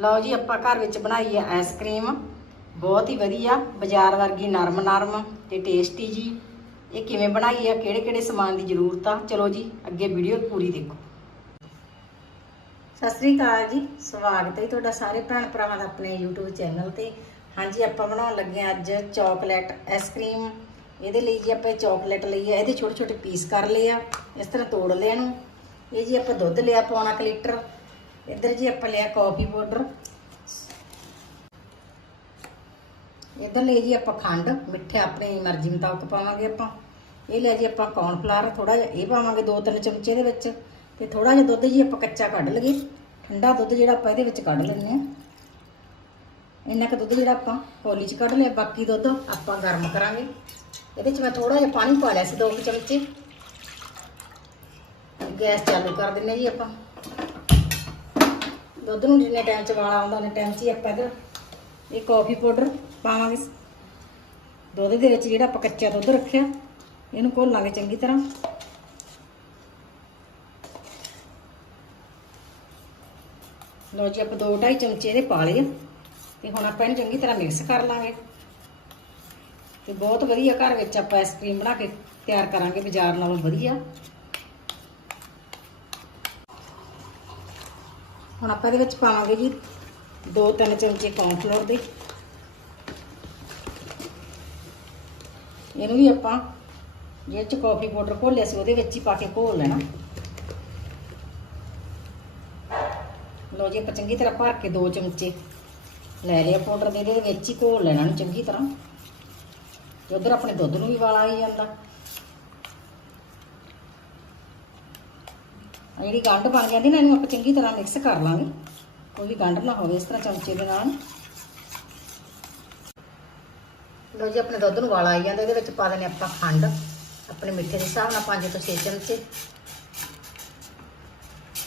ਲਓ ਜੀ, ਆਪਾਂ ਘਰ ਵਿੱਚ ਬਣਾਈ ਹੈ ਆਈਸਕ੍ਰੀਮ ਬਹੁਤ ਹੀ ਵਧੀਆ, ਬਾਜ਼ਾਰ ਵਰਗੀ ਨਰਮ ਨਰਮ ਤੇ ਟੇਸਟੀ ਜੀ। ਇਹ ਕਿਵੇਂ ਬਣਾਈ ਆ ਕਿਹੜੇ ਕਿਹੜੇ ਸਮਾਨ ਦੀ ਜ਼ਰੂਰਤ ਆ? ਚਲੋ ਜੀ, ਅੱਗੇ ਵੀਡੀਓ ਪੂਰੀ ਦੇਖੋ। ਸਤਿ ਸ੍ਰੀ ਅਕਾਲ ਜੀ, ਸਵਾਗਤ ਹੈ ਜੀ ਤੁਹਾਡਾ ਸਾਰੇ ਭੈਣ ਭਰਾਵਾਂ ਦਾ ਆਪਣੇ YouTube ਚੈਨਲ ਤੇ। ਹਾਂਜੀ, ਆਪਾਂ ਬਣਾਉਣ ਲੱਗੇ ਹਾਂ ਅੱਜ ਚਾਕਲੇਟ ਆਈਸਕ੍ਰੀਮ ਇਹਦੇ ਲਈ ਜੀ ਆਪਾਂ ਚਾਕਲੇਟ ਲਈ ਆ ਇਹਦੇ ਛੋਟੇ ਛੋਟੇ ਪੀਸ ਕਰ ਲਏ ਆ, ਇਸ ਤਰ੍ਹਾਂ ਤੋੜ ਲਿਆ ਨੂੰ ਇਹ ਜੀ ਆਪਾਂ ਦੁੱਧ ਲਿਆ, ਪੌਣਾ ਕੁ ਲੀਟਰ। ਇੱਧਰ ਜੀ ਆਪਾਂ ਲਿਆ ਕਾਫੀ ਪਾਊਡਰ ਇੱਧਰ ਲਈ ਜੀ ਆਪਾਂ ਖੰਡ, ਮਿੱਠੇ ਆਪਣੀ ਮਰਜ਼ੀ ਮੁਤਾਬਕ ਪਾਵਾਂਗੇ ਆਪਾਂ। ਇਹ ਲੈ ਜੀ ਆਪਾਂ ਕੌਰਨਫਲਾਵਰ ਥੋੜਾ ਜਿਹਾ ਇਹ ਪਾਵਾਂਗੇ ਦੋ ਤਿੰਨ ਚਮਚੇ ਦੇ ਵਿੱਚ। ਤੇ ਥੋੜਾ ਜਿਹਾ ਦੁੱਧ ਜੀ ਆਪਾਂ ਕੱਚਾ ਕੱਢ ਲਈਏ। ਠੰਡਾ ਦੁੱਧ ਜਿਹੜਾ ਆਪਾਂ ਇਹਦੇ ਵਿੱਚ ਕੱਢ ਲੈਂਦੇ ਆ ਇੰਨਾ ਕੁ ਦੁੱਧ ਜਿਹੜਾ ਆਪਾਂ ਕੌਲੀ 'ਚ ਕੱਢ ਲਿਆ। ਬਾਕੀ ਦੁੱਧ ਆਪਾਂ ਗਰਮ ਕਰਾਂਗੇ। ਇਹਦੇ 'ਚ ਮੈਂ ਥੋੜਾ ਜਿਹਾ ਪਾਣੀ ਪਾ ਲਿਆ ਸੀ ਦੋ ਕੁ ਚਮਚੇ। ਗੈਸ ਚਾਲੂ ਕਰ ਦਿੰਨੇ ਜੀ ਆਪਾਂ। ਦੁੱਧ ਨੂੰ ਜਿੰਨੇ ਟਾਈਮ 'ਚ ਵਾਲਾ ਆਉਂਦਾ, ਉਹਨੇ ਟਾਈਮ 'ਚ ਹੀ ਆਪਾਂ ਇਹਦਾ ਇਹ ਕਾਫੀ ਪਾਊਡਰ ਪਾਵਾਂਗੇ। ਦੁੱਧ ਦੇ ਵਿੱਚ ਜਿਹੜਾ ਆਪਾਂ ਕੱਚਾ ਦੁੱਧ ਰੱਖਿਆ, ਇਹਨੂੰ ਘੋਲਾਂਗੇ ਚੰਗੀ ਤਰ੍ਹਾਂ। ਲੋ ਜੀ, ਆਪਾਂ 2.5 ਚਮਚੇ ਇਹਦੇ ਪਾ ਲਏ ਤੇ ਹੁਣ ਆਪਾਂ ਇਹਨੂੰ ਚੰਗੀ ਤਰ੍ਹਾਂ ਮਿਕਸ ਕਰ ਲਾਂਗੇ। ਤੇ ਬਹੁਤ ਵਧੀਆ ਘਰ ਵਿੱਚ ਆਪਾਂ ਆਈਸਕ੍ਰੀਮ ਬਣਾ ਕੇ ਤਿਆਰ ਕਰਾਂਗੇ, ਬਾਜ਼ਾਰ ਨਾਲੋਂ ਵਧੀਆ। ਹੁਣ ਆਪਾਂ ਇਹਦੇ ਵਿੱਚ ਪਾਵਾਂਗੇ ਜੀ 2-3 ਚਮਚੇ ਕੌਰਨਫਲੋਰ ਦੇ। ਇਹਨੂੰ ਵੀ ਆਪਾਂ ਜਿਹੜੇ ਚ ਕਾਫੀ ਪਾਊਡਰ ਘੋਲਿਆ ਸੀ, ਉਹਦੇ ਵਿੱਚ ਹੀ ਪਾ ਕੇ ਘੋਲ ਲੈਣਾ। ਲੋ ਜੀ, ਆਪਾਂ ਚੰਗੀ ਤਰ੍ਹਾਂ ਭਰ ਕੇ 2 ਚਮਚੇ ਲੈ ਲਿਆ ਪਾਊਡਰ ਦੇ, ਇਹਦੇ ਵਿੱਚ ਹੀ ਘੋਲ ਲੈਣਾ ਨੂੰ ਚੰਗੀ ਤਰ੍ਹਾਂ। ਤੇ ਉਧਰ ਆਪਣੇ ਦੁੱਧ ਨੂੰ ਵੀ ਵਾਲਾ ਆਈ ਜਾਂਦਾ। ਜਿਹੜੀ ਗੰਢ ਬਣ ਜਾਂਦੀ ਨਾ, ਇਹਨੂੰ ਆਪਾਂ ਚੰਗੀ ਤਰ੍ਹਾਂ ਮਿਕਸ ਕਰ ਲਾਂਗੇ। ਕੋਈ ਵੀ ਗੰਢ ਨਾ ਹੋਵੇ ਇਸ ਤਰ੍ਹਾਂ ਚਮਚੇ ਦੇ ਨਾਲ। ਲੋ ਜੀ, ਆਪਣੇ ਦੁੱਧ ਨੂੰ ਵਾਲਾ ਆਈ ਜਾਂਦਾ, ਇਹਦੇ ਵਿੱਚ ਪਾ ਦੇਣੇ ਆਪਾਂ ਖੰਡ। ਆਪਣੇ ਮਿੱਠੇ ਦੇ ਹਿਸਾਬ ਨਾਲ 5 ਤੋਂ 6 ਚਮਚੇ।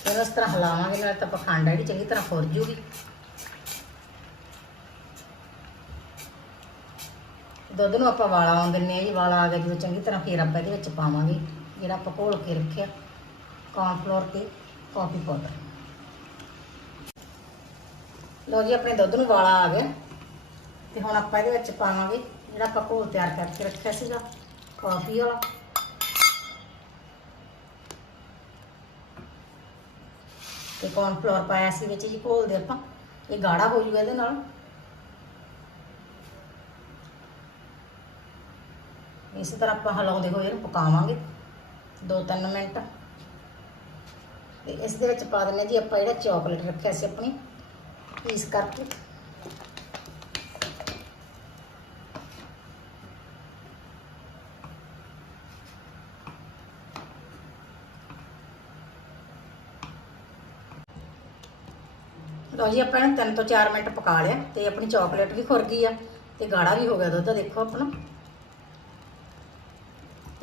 ਇਹਨੂੰ ਇਸ ਤਰ੍ਹਾਂ ਹਿਲਾਵਾਂਗੇ, ਨਾਲ ਤਾਂ ਆਪਾਂ ਖੰਡ ਆ ਜਿਹੜੀ ਚੰਗੀ ਤਰ੍ਹਾਂ ਫੁਰ ਜੂਗੀ। ਦੁੱਧ ਨੂੰ ਆਪਾਂ ਵਾਲਾ ਆਉਣ ਦਿੰਨੇ ਆ ਜੀ, ਵਾਲਾ ਆ ਗਿਆ ਜਦੋਂ ਚੰਗੀ ਤਰ੍ਹਾਂ ਫੇਰ ਆਪਾਂ ਇਹਦੇ ਵਿੱਚ ਪਾਵਾਂਗੇ, ਜਿਹੜਾ ਆਪਾਂ ਘੋਲ ਕੇ ਰੱਖਿਆ। ਕੌਰਨਫਲੋਰ ਤੇ ਕਾਫੀ ਪਾਊਡਰ ਲਓ ਜੀ, ਆਪਣੇ ਦੁੱਧ ਨੂੰ ਵਾਲਾ ਆ ਗਿਆ। ਤੇ ਹੁਣ ਆਪਾਂ ਇਹਦੇ ਵਿੱਚ ਪਾਵਾਂਗੇ ਜਿਹੜਾ ਆਪਾਂ ਘੋਲ ਤਿਆਰ ਕਰਕੇ ਰੱਖਿਆ ਸੀਗਾ ਕਾਫੀ ਵਾਲਾ। ਤੇ ਕੌਰਨਫਲੋਰ ਪਾਇਆ ਸੀ ਵਿੱਚ ਜੀ ਘੋਲਦੇ ਆਪਾਂ। ਇਹ ਗਾੜਾ ਹੋ ਜੂਗਾ ਇਹਦੇ ਨਾਲ। ਇਸੇ ਤਰ੍ਹਾਂ ਆਪਾਂ ਹਿਲਾਉਂਦੇ ਹੋਏ ਇਹਨੂੰ ਪਕਾਵਾਂਗੇ। 2-3 ਮਿੰਟ। ਤੇ ਇਸ ਦੇ ਵਿੱਚ ਪਾ ਦਿੰਦੇ ਜੀ ਆਪਾਂ ਜਿਹੜਾ ਚਾਕਲੇਟ ਰੱਖਿਆ ਸੀ ਆਪਣੀ। ਪੀਸ ਕਰਕੇ। ਲਓ ਜੀ, ਆਪਾਂ ਇਹਨੂੰ 3 ਤੋਂ 4 ਮਿੰਟ ਪਕਾ ਲਿਆ ਤੇ ਆਪਣੀ ਚਾਕਲੇਟ ਵੀ ਖੁਰ ਗਈ ਆ ਤੇ ਗਾੜਾ ਵੀ ਹੋ ਗਿਆ ਦੁੱਧ, ਦੇਖੋ ਆਪਣਾ।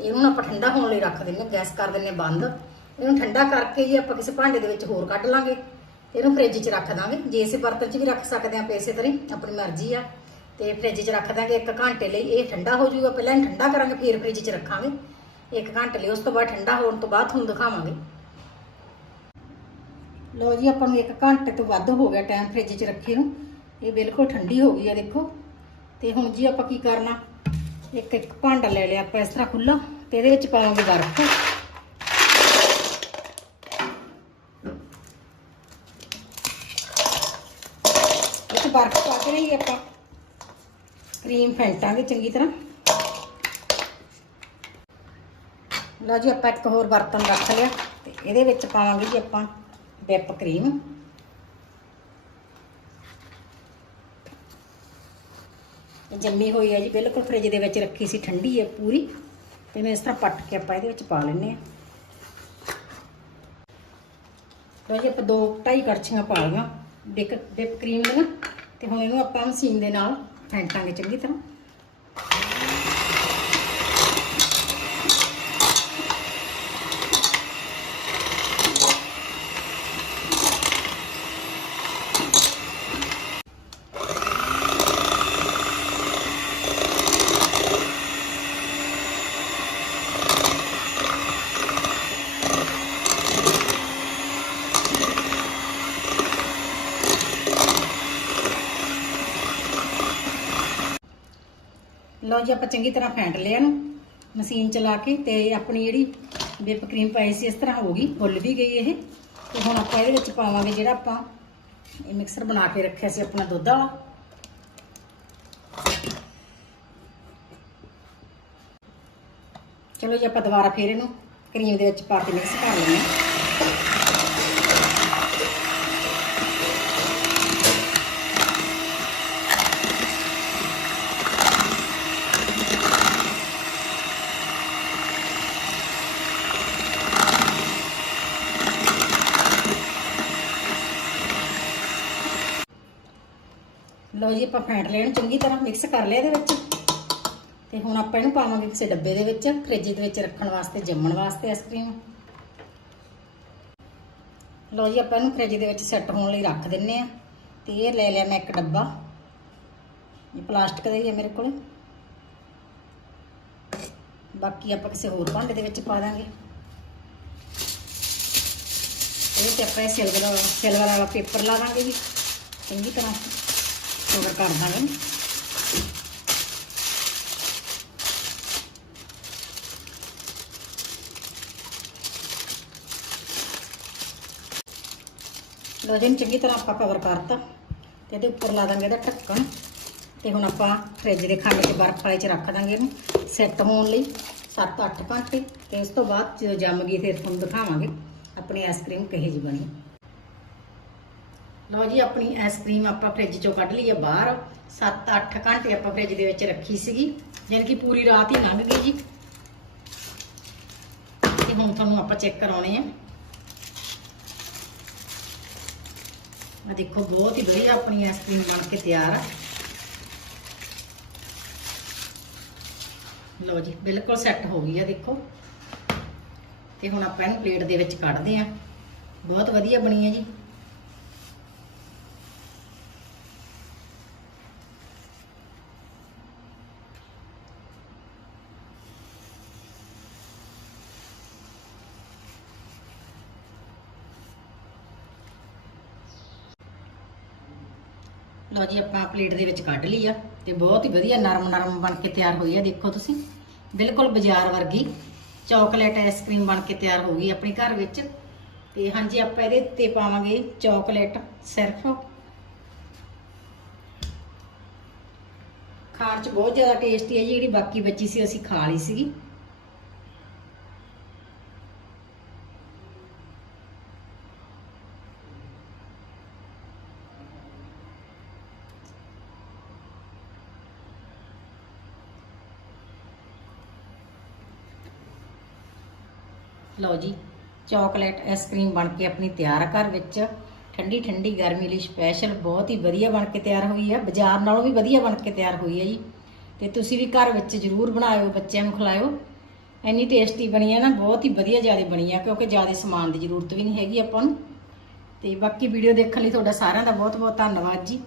ਹੁਣ ਆਪਾਂ ਠੰਡਾ ਹੋਣ ਲਈ ਰੱਖ ਦਿੰਨੇ ਗੈਸ ਕਰ ਦਿੰਨੇ ਬੰਦ। ਇਹਨੂੰ ਠੰਡਾ ਕਰਕੇ ਜੀ ਆਪਾਂ ਕਿਸੇ ਭਾਂਡੇ ਦੇ ਵਿੱਚ ਹੋਰ ਕੱਢ ਲਾਂਗੇ। ਤੇ ਇਹਨੂੰ ਫ੍ਰਿਜ 'ਚ ਰੱਖ ਦਾਂਗੇ। ਜੇ ਇਸੇ ਬਰਤਨ 'ਚ ਵੀ ਰੱਖ ਸਕਦੇ ਆ ਪੈਸੇ ਤਰੀ ਆਪਣੀ ਮਰਜ਼ੀ ਆ। ਤੇ ਫ੍ਰਿਜ 'ਚ ਰੱਖ ਦਾਂਗੇ 1 ਘੰਟੇ ਲਈ। ਇਹ ਠੰਡਾ ਹੋ ਜਾਊਗਾ। ਪਹਿਲਾਂ ਇਹਨੂੰ ਠੰਡਾ ਕਰਾਂਗੇ, ਫਿਰ ਫ੍ਰਿਜ 'ਚ ਰੱਖਾਂਗੇ। 1 ਘੰਟੇ ਲਈ। ਉਸ ਤੋਂ ਬਾਅਦ ਠੰਡਾ ਹੋਣ ਤੋਂ ਬਾਅਦ ਤੁਹਾਨੂੰ ਦਿਖਾਵਾਂਗੇ। ਲਓ ਜੀ, ਆਪਾਂ ਨੂੰ 1 ਘੰਟੇ ਤੋਂ ਵੱਧ ਹੋ ਗਿਆ ਟਾਈਮ ਫ੍ਰਿਜ 'ਚ ਰੱਖੇ ਨੂੰ। ਇਹ ਬਿਲਕੁਲ ਠੰਡੀ ਹੋ ਗਈ ਆ, ਦੇਖੋ। ਤੇ ਹੁਣ ਜੀ ਆਪਾਂ ਕੀ ਕਰਨਾ? ਇੱਕ ਇੱਕ ਭਾਂਡਾ ਲੈ ਲਿਆ ਆਪਾਂ। ਇਸ ਤਰ੍ਹਾਂ ਖੁੱਲਾ ਤੇ ਇਹਦੇ ਵਿੱਚ ਪਾਵਾਂਗੇ ਬਰਫ਼ ਇਹ ਬਰਫ਼ ਪਾ ਕੇ ਨਹੀਂ ਆਪਾਂ। ਕਰੀਮ ਫੈਂਟਾਂਗੇ ਚੰਗੀ ਤਰ੍ਹਾਂ। ਲਓ ਜੀ, ਆਪਾਂ ਇੱਕ ਹੋਰ ਬਰਤਨ ਰੱਖ ਲਿਆ। ਤੇ ਇਹਦੇ ਵਿੱਚ ਪਾਵਾਂਗੇ ਜੀ ਆਪਾਂ ਵਿਪ ਕਰੀਮ ਜੰਮੀ ਹੋਈ ਹੈ ਜੀ, ਬਿਲਕੁਲ ਫ੍ਰਿਜ ਦੇ ਵਿੱਚ ਰੱਖੀ ਸੀ, ਠੰਡੀ ਹੈ ਪੂਰੀ। ਤੇ ਮੈਂ ਇਸ ਤਰ੍ਹਾਂ ਪੱਟ ਕੇ ਆਪਾਂ ਇਹਦੇ ਵਿੱਚ ਪਾ ਲੈਣੇ ਆ ਲੋ ਜੀ, ਆਪਾਂ ਦੋ ਢਾਈ ਕੜਛੀਆਂ ਪਾ ਲਈਆਂ। ਡਿਕ ਡਿਪ ਕਰੀਮ ਦੀਆਂ। ਤੇ ਹੁਣ ਇਹਨੂੰ ਆਪਾਂ ਮਸ਼ੀਨ ਦੇ ਨਾਲ ਫੈਂਟਾਂਗੇ ਚੰਗੀ ਤਰ੍ਹਾਂ। ਲਓ ਜੀ, ਆਪਾਂ ਚੰਗੀ ਤਰ੍ਹਾਂ ਫੈਂਟ ਲਿਆ ਇਹਨੂੰ, ਮਸ਼ੀਨ ਚਲਾ ਕੇ ਤੇ ਆਪਣੀ ਜਿਹੜੀ ਵਿਪ ਕਰੀਮ ਪਾਈ ਸੀ, ਇਸ ਤਰ੍ਹਾਂ ਹੋ ਗਈ, ਫੁੱਲ ਵੀ ਗਈ ਇਹ। ਤੇ ਹੁਣ ਆਪਾਂ ਇਹਦੇ ਵਿੱਚ ਪਾਵਾਂਗੇ ਜਿਹੜਾ ਆਪਾਂ ਇਹ ਮਿਕਸਰ ਬਣਾ ਕੇ ਰੱਖਿਆ ਸੀ ਆਪਣਾ ਦੁੱਧ ਵਾਲਾ। ਚਲੋ ਜੀ, ਆਪਾਂ ਦੁਬਾਰਾ ਫੇਰ ਇਹਨੂੰ ਕਰੀਮ ਦੇ ਵਿੱਚ ਪਾ ਕੇ ਮਿਕਸ ਕਰ ਲੈਂਦੇ ਹਾਂ। ਲਓ ਜੀ, ਆਪਾਂ ਫੈਂਟ ਲੈਣ ਚੰਗੀ ਤਰ੍ਹਾਂ ਮਿਕਸ ਕਰ ਲਿਆ ਇਹਦੇ ਵਿੱਚ। ਤੇ ਹੁਣ ਆਪਾਂ ਇਹਨੂੰ ਪਾਵਾਂਗੇ ਕਿਸੇ ਡੱਬੇ ਦੇ ਵਿੱਚ ਫ੍ਰਿਜ ਦੇ ਵਿੱਚ ਰੱਖਣ ਵਾਸਤੇ, ਜੰਮਣ ਵਾਸਤੇ ਆਈਸਕ੍ਰੀਮ ਲਓ ਜੀ, ਆਪਾਂ ਇਹਨੂੰ ਫ੍ਰਿਜ ਦੇ ਵਿੱਚ ਸੈੱਟ ਹੋਣ ਲਈ ਰੱਖ ਦਿੰਨੇ ਆ। ਤੇ ਇਹ ਲੈ ਲਿਆ ਮੈਂ ਇੱਕ ਡੱਬਾ। ਇਹ ਪਲਾਸਟਿਕ ਦਾ ਹੀ ਹੈ ਮੇਰੇ ਕੋਲ। ਬਾਕੀ ਆਪਾਂ ਕਿਸੇ ਹੋਰ ਭਾਂਡੇ ਦੇ ਵਿੱਚ ਪਾ ਦਾਂਗੇ। ਇਹ ਤੇ ਆਪਾਂ ਸਿਲਵਰ ਸਿਲਵਰ ਵਾਲਾ ਪੇਪਰ ਲਾ ਦਾਂਗੇ ਜੀ। ਚੰਗੀ ਤਰ੍ਹਾਂ। ਕਵਰ ਕਰ ਦਾਂਗੇ। ਲੋ ਜੀ ਚੰਗੀ ਤਰ੍ਹਾਂ ਆਪਾਂ ਕਵਰ ਕਰਤਾ। ਤੇ ਇਹਦੇ ਉੱਪਰ ਲਾ ਦਾਂਗੇ ਇਹਦਾ ਢੱਕਣ। ਤੇ ਹੁਣ ਆਪਾਂ ਫ੍ਰਿਜ ਦੇ ਖਾਣੇ 'ਚ ਬਰਫ਼ ਵਾਲੇ 'ਚ ਰੱਖ ਦਾਂਗੇ ਇਹਨੂੰ। ਸੈੱਟ ਹੋਣ ਲਈ 7-8 ਘੰਟੇ। ਤੇ ਇਸ ਤੋਂ ਬਾਅਦ ਜਦੋਂ ਜੰਮ ਗਈ ਫਿਰ ਤੁਹਾਨੂੰ ਦਿਖਾਵਾਂਗੇ। ਆਪਣੀ ਆਈਸਕ੍ਰੀਮ ਕਿਹੋ ਜਿਹੀ ਬਣੀ। ਲਓ ਜੀ, ਆਪਣੀ ਆਈਸਕ੍ਰੀਮ ਆਪਾਂ ਫ੍ਰਿਜ 'ਚੋਂ ਕੱਢ ਲਈ ਹੈ ਬਾਹਰ 7-8 ਘੰਟੇ ਆਪਾਂ ਫ੍ਰਿਜ ਦੇ ਵਿੱਚ ਰੱਖੀ ਸੀਗੀ। ਯਾਨੀ ਕਿ ਪੂਰੀ ਰਾਤ ਹੀ ਲੰਘ ਗਈ ਜੀ। ਤੇ ਹੁਣ ਤੁਹਾਨੂੰ ਆਪਾਂ ਚੈੱਕ ਕਰਾਉਣੇ ਆ। ਆ ਦੇਖੋ, ਬਹੁਤ ਹੀ ਵਧੀਆ ਆਪਣੀ ਆਈਸਕ੍ਰੀਮ ਬਣ ਕੇ ਤਿਆਰ ਆ। ਲਓ ਜੀ, ਬਿਲਕੁਲ ਸੈੱਟ ਹੋ ਗਈ ਆ, ਦੇਖੋ। ਤੇ ਹੁਣ ਆਪਾਂ ਇਹਨੂੰ ਪਲੇਟ ਦੇ ਵਿੱਚ ਕੱਢਦੇ ਆ। ਬਹੁਤ ਵਧੀਆ ਬਣੀ ਹੈ ਜੀ। ਲਓ ਜੀ, ਆਪਾਂ ਪਲੇਟ ਦੇ ਵਿੱਚ ਕੱਢ ਲਈ ਆ ਤੇ ਬਹੁਤ ਹੀ ਵਧੀਆ ਨਰਮ ਨਰਮ ਬਣ ਕੇ ਤਿਆਰ ਹੋਈ ਆ, ਦੇਖੋ ਤੁਸੀਂ। ਬਿਲਕੁਲ ਬਾਜ਼ਾਰ ਵਰਗੀ ਚਾਕਲੇਟ ਆਈਸਕ੍ਰੀਮ ਬਣ ਕੇ ਤਿਆਰ ਹੋ ਗਈ ਆਪਣੇ ਘਰ ਵਿੱਚ। ਤੇ ਹਾਂਜੀ, ਆਪਾਂ ਇਹਦੇ ਉੱਤੇ ਪਾਵਾਂਗੇ ਚਾਕਲੇਟ ਸਿਰਫ। ਖਾਣ ਚ ਬਹੁਤ ਜ਼ਿਆਦਾ ਟੇਸਟੀ ਹੈ ਜੀ, ਜਿਹੜੀ ਬਾਕੀ ਬਚੀ ਸੀ, ਅਸੀਂ ਖਾ ਲਈ ਸੀਗੀ। ਲਓ ਜੀ, ਚਾਕਲੇਟ ਆਈਸਕ੍ਰੀਮ ਬਣ ਕੇ ਆਪਣੀ ਤਿਆਰ ਆ ਘਰ ਵਿੱਚ। ਠੰਡੀ ਠੰਡੀ ਗਰਮੀ ਲਈ ਸਪੈਸ਼ਲ ਬਹੁਤ ਹੀ ਵਧੀਆ ਬਣ ਕੇ ਤਿਆਰ ਹੋਈ ਹੈ ਬਾਜ਼ਾਰ ਨਾਲੋਂ ਵੀ ਵਧੀਆ ਬਣ ਕੇ ਤਿਆਰ ਹੋਈ ਹੈ ਜੀ। ਤੇ ਤੁਸੀਂ ਵੀ ਘਰ ਵਿੱਚ ਜ਼ਰੂਰ ਬਣਾਇਓ, ਬੱਚਿਆਂ ਨੂੰ ਖਿਲਾਇਓ। ਇੰਨੀ ਟੇਸਟੀ ਬਣੀ ਹੈ ਨਾ, ਬਹੁਤ ਹੀ ਵਧੀਆ ਜ਼ਿਆਦਾ ਬਣੀ ਹੈ ਕਿਉਂਕਿ ਜ਼ਿਆਦਾ ਸਮਾਨ ਦੀ ਜ਼ਰੂਰਤ ਵੀ ਨਹੀਂ ਹੈਗੀ ਆਪਾਂ ਨੂੰ। ਤੇ ਬਾਕੀ ਵੀਡੀਓ ਦੇਖਣ ਲਈ ਤੁਹਾਡਾ ਸਾਰਿਆਂ ਦਾ ਬਹੁਤ ਬਹੁਤ ਧੰਨਵਾਦ ਜੀ।